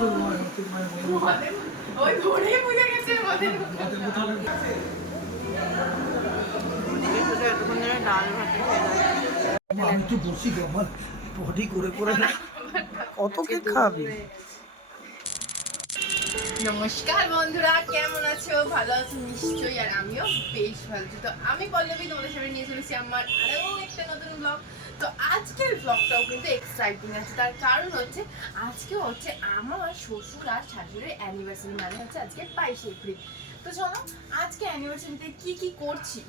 আমি একটু বসি আমার বডি করে করে কে খাবি? নমস্কার বন্ধুরা, কেমন আছো? ভালো আছো নিশ্চয়ই, আর আমিও বেশ ভালো তো আমি পল্লবী, তোমাদের সামনে নিয়ে চলেছি আমার আরও একটা নতুন ব্লগ তো আজকের ব্লগটাও কিন্তু এক্সাইটিং আছে। তার কারণ হচ্ছে, আজকে হচ্ছে আমার শ্বশুর আর শাশুড়ির অ্যানিভার্সারি মানে হচ্ছে আজকে বাইশে এপ্রিল। তো চলো, আজকে অ্যানিভার্সারিতে কি কি করছি?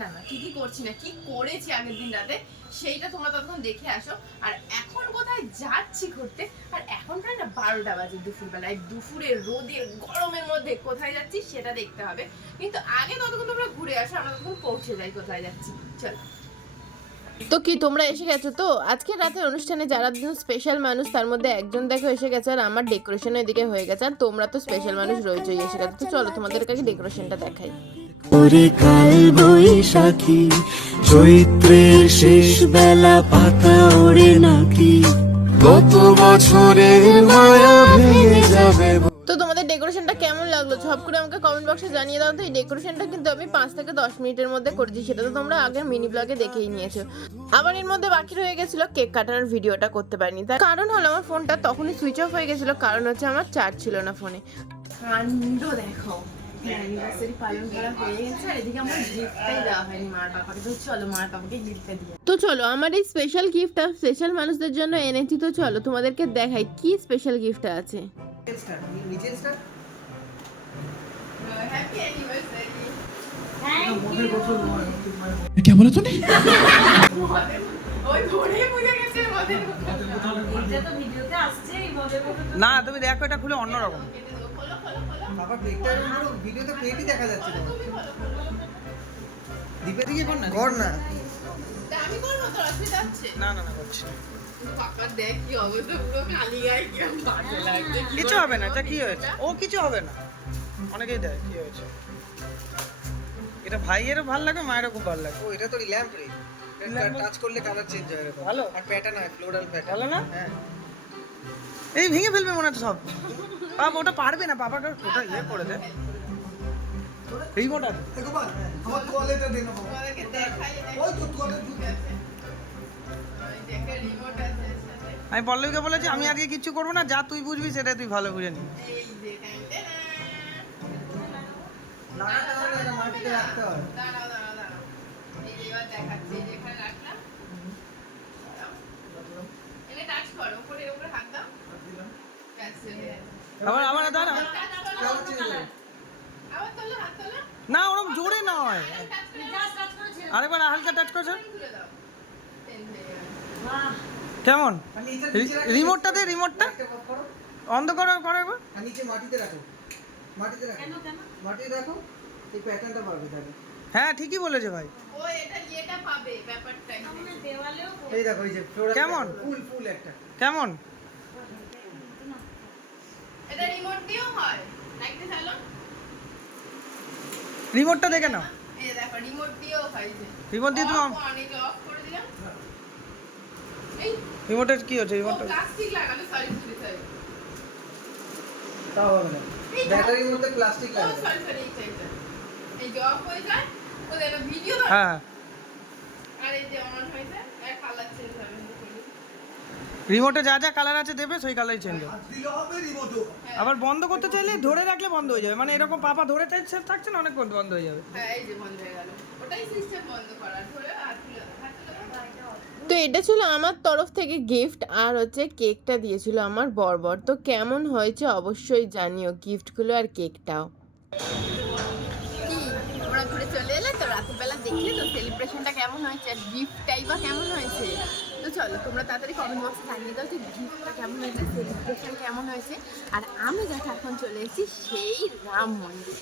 না না, কি কি করছি না, কি করেছি আগের দিন রাতে, সেইটা তোমরা ততক্ষণ দেখে আসো। আর এখন কোথায় যাচ্ছি ঘুরতে, আর এখন প্রায় না বারোটা বাজে দুপুরবেলায়। দুপুরে রোদে, গরমের মধ্যে কোথায় যাচ্ছি সেটা দেখতে হবে। কিন্তু আগে ততক্ষণ তোমরা ঘুরে আসো, আমরা ততক্ষণ পৌঁছে যাই কোথায় যাচ্ছি। চলো। তো কি, তোমরা এসে গেছো তো? আজকে রাতের অনুষ্ঠানে যারা দুজন স্পেশাল মানুষ, তার মধ্যে একজন দেখো এসে গেছে আর আমার ডেকোরেশন এদিকে হয়ে গেছে, আর তোমরা তো স্পেশাল মানুষ রয়েছেই এসে গেছো। তো চলো, তোমাদের কাছে ডেকোরেশনটা দেখাই। ওরে কাল বৈশাখী, চৈত্রের শেষ বেলা পাতা ওরে নাকি? গত বছরের মায়া ভেঙে যাবে ডেকোরেশনটা কেমন লাগল? ঝপ করে আমাকে কমেন্ট বক্সে জানিয়ে দাও তো। এই ডেকোরেশনটা কিন্তু আমি পাঁচ থেকে দশ মিনিটের মধ্যে করেছি। সেটা তো তোমরা আগের মিনি ব্লগে দেখেই নিয়েছো। আবার এর মধ্যে বাকি রয়ে গেছিল কেক কাটানোর ভিডিওটা করতে পারিনি। তার কারণ হলো আমার ফোনটা তখনই সুইচ অফ হয়ে গেছিল। কারণ হচ্ছে আমার চার্জ ছিল না ফোনে কাণ্ড দেখো। তো চলো আমার এই স্পেশাল গিফটটা স্পেশাল মানুষদের জন্য এনেছি। তো চলো তোমাদেরকে দেখাই কি স্পেশাল গিফটটা আছে। হ্যাপি অ্যানিভার্সারি মদের বোতল নয় হচ্ছে মানে क्या बोला तूने ওই ধরেই বুঝে গেছে মদের মদের বোতলে না তুমি দেখো এটা খুলে অন্যরকম খোলো খোলো খোলো বাবা পেটটা ভিডিওতে পেটই দেখা যাচ্ছে তোমার দীপে দিকে কর না কর না তা আমি করব তো অসুবিধা আছে না না না করছি না। কিছু হবে না এটা কি হয়েছে? ও কিছু হবে না। অনেকেই দেয় কি হয়েছে। এটা ভাইয়েরও ভালো লাগে মায়েরও খুব ভালো লাগে। ও এটা তো ল্যাম্প রে? টাচ করলে কালার চেঞ্জ হয় ভালো? আর প্যাটার্ন হয় ফ্লোরাল প্যাটার্ন ভালো না? হ্যাঁ। এই ভেঙে ফেলবে মনে হচ্ছে সব। বাবা ওটা পারবে না বাবাকে ওটা ইয়ে করে দে। রিমোট আছে দেখো বা, আমার তোয়ালেটা দে না দেখাই ওই তো। আমি পল্লবীকে বলেছি আমি আজকে কিচ্ছু করব না যা তুই বুঝবি সেটা তুই ভালো বুঝে নি। আবার আবার দাঁড়া। না ওরকম জোরে নয়। আরেকবার হালকা টাচ করছে। দাও হয়ে কেমন। রিমোটটা দে রিমোটটা অন্ধ করো করো একবার। নিচে মাটিতে রাখো। মাটিতে রাখো। মাটিতে রাখো এই প্যাটার্নটা পাবে তাহলে। হ্যাঁ ঠিকই বলেছে ভাই। ও এটা ইয়েটা পাবে ব্যাপারটা এই দেখো এই যে কেমন? ফুল ফুল একটা। কেমন? এটা রিমোট দিয়েও হয়। রিমোটটা দেখে নাও। রিমোট দিয়ে তুমি রিমোটের কি হচ্ছে? রিমোটটা তাও হবে না। ব্যাটারির মধ্যে প্লাস্টিক এই হয়ে যায় ও ভিডিও হ্যাঁ। আর এই যে অন হয়ে যায় আর কালার চেঞ্জ হবে। রিমোটে যা যা কালার আছে দেবে সেই কালারই চেঞ্জ হবে। হাত দিলে হবে রিমোটও আবার বন্ধ করতে চাইলে ধরে রাখলে বন্ধ হয়ে যাবে। মানে এরকম পাপা ধরে থাকছে থাকছে না অনেক বন্ধ হয়ে যাবে। হ্যাঁ এই যে বন্ধ হয়ে গেল। ওটাই সিস্টেম বন্ধ করার। ধরে আর তুলে দাও হাত তুলে দাও। তো এটা ছিল আমার তরফ থেকে গিফট আর হচ্ছে কেকটা দিয়েছিল আমার বরবর। তো কেমন হয়েছে অবশ্যই জানিও গিফটগুলো আর কেকটাও ঘুরে চলে এলে তো রাতের বেলা দেখলে তো সেলিব্রেশনটা কেমন হয়েছে? আর গিফটটাই বা কেমন হয়েছে? চলো তোমরা তাড়াতাড়ি কমেন্ট বক্সে জানিয়ে দাও যে গিফটটা কেমন হয়েছে সেলিব্রেশন কেমন হয়েছে। আর আমি দেখো এখন চলে এসেছি সেই রাম মন্দির।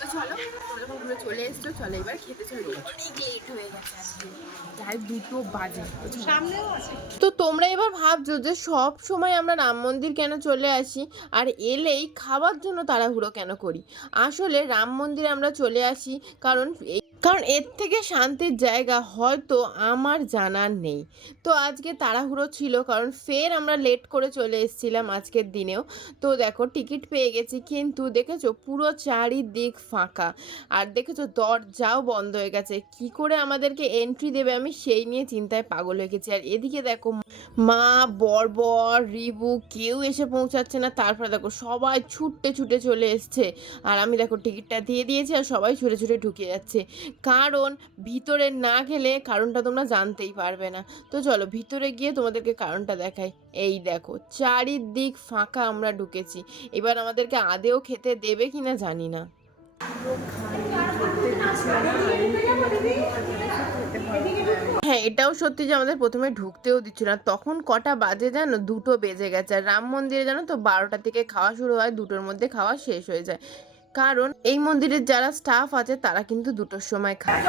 তো চলো তোমরা যখন চলে এসছো চলো এবার খেতে চলো। অনেক লেট হয়ে গেছে আজকে। প্রায় দুটো বাজে। সামনেও আছে। তো তোমরা এবার ভাবছ যে সব সময় আমরা রাম মন্দির কেন চলে আসি? আর এলেই খাবার জন্য তাড়াহুড়ো কেন করি? আসলে রাম মন্দিরে আমরা চলে আসি কারণ কারণ এর থেকে শান্তির জায়গা হয়তো আমার জানার নেই। তো আজকে তাড়াহুড়ো ছিল, কারণ ফের আমরা লেট করে চলে এসেছিলাম আজকের দিনেও। তো দেখো টিকিট পেয়ে গেছি, কিন্তু দেখেছ পুরো চারিদিক ফাঁকা। আর দেখেছ দরজাও বন্ধ হয়ে গেছে। কি করে আমাদেরকে এন্ট্রি দেবে? আমি সেই নিয়ে চিন্তায় পাগল হয়ে গেছি। আর এদিকে দেখো মা, বর্বর, রিবু, কেউ এসে পৌঁছাচ্ছে না। তারপরে দেখো সবাই ছুটতে ছুটে চলে এসছে। আর আমি দেখো টিকিটটা দিয়ে দিয়েছি, আর সবাই ছুটে ছুটে ঢুকে যাচ্ছে। কারণ ভিতরে না গেলে কারণটা তোমরা জানতেই পারবে না। তো চলো ভিতরে গিয়ে তোমাদেরকে কারণটা দেখাই। এই দেখো, চারিদিক ফাঁকা আমরা ঢুকেছি। এবার আমাদেরকে আদেও খেতে দেবে কিনা জানি না। হ্যাঁ এটাও সত্যি যে আমাদের প্রথমে ঢুকতেও দিচ্ছিল না। তখন কটা বাজে জানো? দুটো বেজে গেছে। আর রাম মন্দিরে জানো তো বারোটা থেকে খাওয়া শুরু হয়, দুটোর মধ্যে খাওয়া শেষ হয়ে যায়। কারণ এই মন্দিরের যারা স্টাফ আছে তারা কিন্তু দুটোর সময় খায়।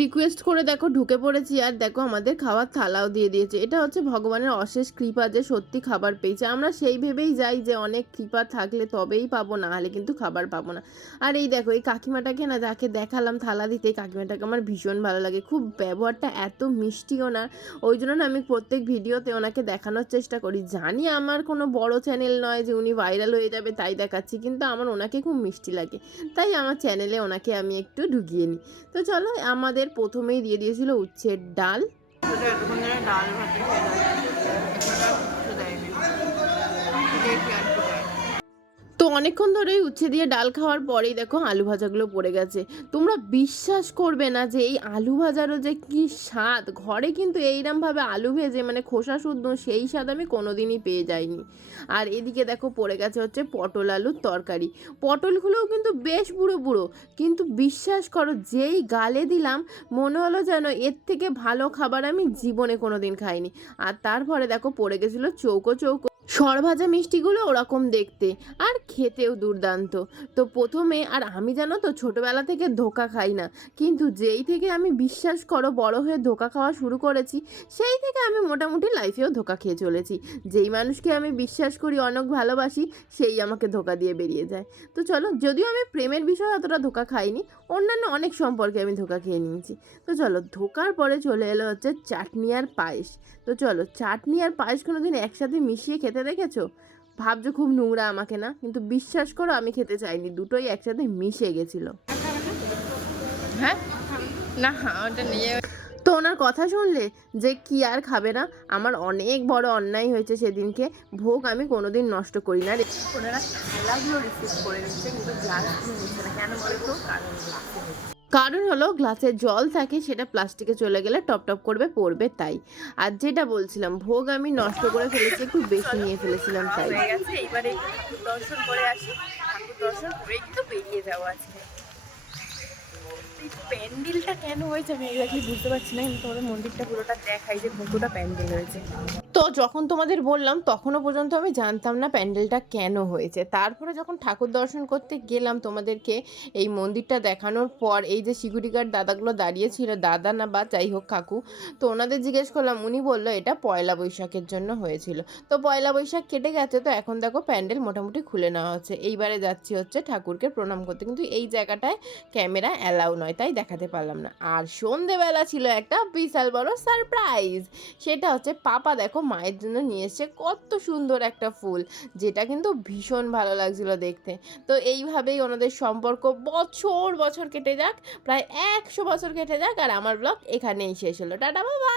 রিকোয়েস্ট করে দেখো ঢুকে পড়েছি আর দেখো আমাদের খাবার থালাও দিয়ে দিয়েছে। এটা হচ্ছে ভগবানের অশেষ কৃপা যে সত্যি খাবার পেয়েছে। আমরা সেই ভেবেই যাই যে অনেক কৃপা থাকলে তবেই পাবো, না হলে কিন্তু খাবার পাবো না। আর এই দেখো, এই কাকিমাটাকে না যাকে দেখালাম থালা দিতে কাকিমাটাকে আমার ভীষণ ভালো লাগে। খুব ব্যবহারটা এত মিষ্টি ওনার। ওই জন্য না আমি প্রত্যেক ভিডিওতে ওনাকে দেখানোর চেষ্টা করি। জানি আমার কোনো বড় চ্যানেল নয় যে উনি ভাইরাল হয়ে যাবে তাই দেখাচ্ছি, কিন্তু আমার ওনাকে খুব মিষ্টি লাগে। তাই আমার চ্যানেলে ওনাকে আমি একটু ঢুকিয়ে নিই। তো চলো, আমাদের প্রথমেই দিয়ে দিয়েছিল উচ্ছের ডাল। ডাল তো অনেকক্ষণ ধরেই উচ্ছে দিয়ে ডাল খাওয়ার পরেই দেখো আলু ভাজাগুলো পড়ে গেছে। তোমরা বিশ্বাস করবে না যে এই আলু ভাজারও যে কি স্বাদ। ঘরে কিন্তু এইরমভাবে আলু ভেজে মানে খোসা শুদ্ধ সেই স্বাদ আমি কোনোদিনই পেয়ে যাইনি। আর এদিকে দেখো পড়ে গেছে হচ্ছে পটল আলুর তরকারি। পটলগুলোও কিন্তু বেশ বুড়ো বুড়ো। কিন্তু বিশ্বাস করো যেই গালে দিলাম, মনে হলো যেন এর থেকে ভালো খাবার আমি জীবনে কোনো দিন খাইনি। আর তারপরে দেখো পড়ে গেছিল চৌকো চৌকো সরভাজা মিষ্টিগুলো ওরকম দেখতে, আর খেতেও দুর্দান্ত। তো প্রথমে, আর আমি জানো তো, ছোটবেলা থেকে ধোকা খাই না, কিন্তু যেই থেকে আমি বিশ্বাস করো বড় হয়ে ধোকা খাওয়া শুরু করেছি, সেই থেকে আমি মোটামুটি লাইফেও ধোকা খেয়ে চলেছি। যেই মানুষকে আমি বিশ্বাস করি, অনেক ভালোবাসি, সেই আমাকে ধোকা দিয়ে বেরিয়ে যায়। তো চলো, যদিও আমি প্রেমের বিষয়ে অতটা ধোকা খাইনি, অন্যান্য অনেক সম্পর্কে আমি ধোকা খেয়ে নিয়েছি। তো চলো, ধোকার পরে চলে এলো হচ্ছে চাটনি আর পায়েস। তো চলো, চাটনি আর পায়েস কোনো দিন একসাথে মিশিয়ে খেতে দেখেছ? ভাবছ খুব নোংরা আমাকে না? কিন্তু বিশ্বাস করো, আমি খেতে চাইনি। দুটোই একসাথে মিশে গেছিল। হ্যাঁ? না, ওটা নিয়ে তো ওনার কথা শুনলে যে কি আর খাবে না? আমার অনেক বড় অন্যায় হয়েছে সেদিনকে। ভোগ আমি কোনোদিন নষ্ট করি না ওনারা রিসিভ করে নিচ্ছে কিন্তু কেন বলতো কারণ কারণ হলো গ্লাসে জল থাকে, সেটা প্লাস্টিকে চলে গেলে টপ টপ করবে, পড়বে তাই। আর যেটা বলছিলাম, ভোগ আমি নষ্ট করে ফেলেছি, একটু বেশি নিয়ে ফেলেছিলাম তাই। এবারে দর্শন করে আসি। ঠাকুর দর্শন করে বেরিয়ে যাওয়া এই প্যান্ডেলটা কেন হয়েছে আমি এক্স্যাক্টলি বুঝতে পারছি না কিন্তু তোমাদের মন্দিরটা পুরোটা দেখাই যে কতটা প্যান্ডেল হয়েছে। তো যখন তোমাদের বললাম, তখনও পর্যন্ত আমি জানতাম না প্যান্ডেলটা কেন হয়েছে। তারপরে যখন ঠাকুর দর্শন করতে গেলাম তোমাদেরকে এই মন্দিরটা দেখানোর পর, এই যে সিকিউরিটি গার্ড দাদাগুলো দাঁড়িয়েছিল, দাদা না বা যাই হোক কাকু, তো ওনাদের জিজ্ঞেস করলাম, উনি বলল এটা পয়লা বৈশাখের জন্য হয়েছিল। তো পয়লা বৈশাখ কেটে গেছে, তো এখন দেখো প্যান্ডেল মোটামুটি খুলে নেওয়া হচ্ছে। এইবারে যাচ্ছি হচ্ছে ঠাকুরকে প্রণাম করতে। কিন্তু এই জায়গাটায় ক্যামেরা অ্যালাউ নয়, তাই দেখাতে পারলাম না। আর সন্ধেবেলা ছিল একটা বিশাল বড় সারপ্রাইজ, সেটা হচ্ছে পাপা দেখো মায়ের জন্য নিয়ে এসছে। কত সুন্দর একটা ফুল, যেটা কিন্তু ভীষণ ভালো লাগছিল দেখতে। তো এইভাবেই ওনাদের সম্পর্ক বছর বছর কেটে যাক, প্রায় একশো বছর কেটে যাক, আর আমার ব্লগ এখানেই শেষ হলো। টাটা বাবা